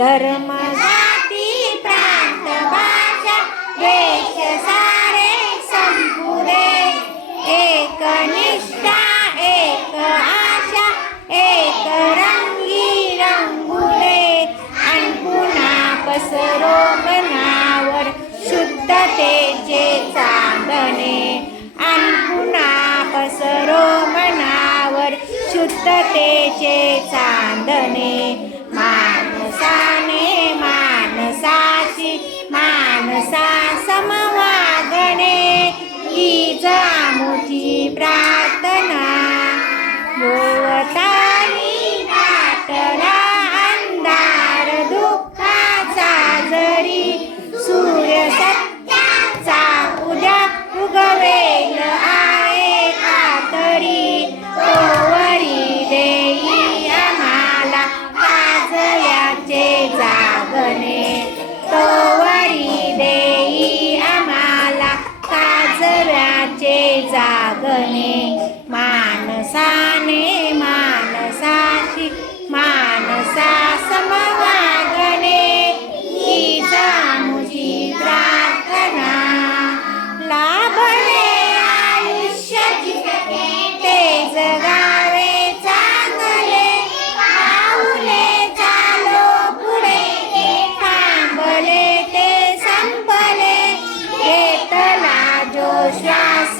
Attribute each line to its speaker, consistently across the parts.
Speaker 1: धर्म जाती प्रांत भाषा देश सारे संपुरे. एक निष्ठा एक आशा एक रंगी रंगुले. आणि पुन्हा पसरो मनावर शुद्धतेचे चांदणे. आणि पुन्हा पसरो मनावर शुद्धतेचे चांदणे. माणसाने प्रार्थना। गोवतानी पाटला अंधार दुःखाचा जरी सूर्य सत्याचा उद्या उगवेल आहे खातरी तोवरी देई आम्हाला काजल्याचे जागणे काजव्याचे जागणे माणसाने श्वास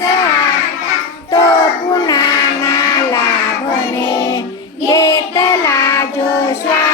Speaker 1: तो पुन्हा ना लाभणे घेतला जो श्वास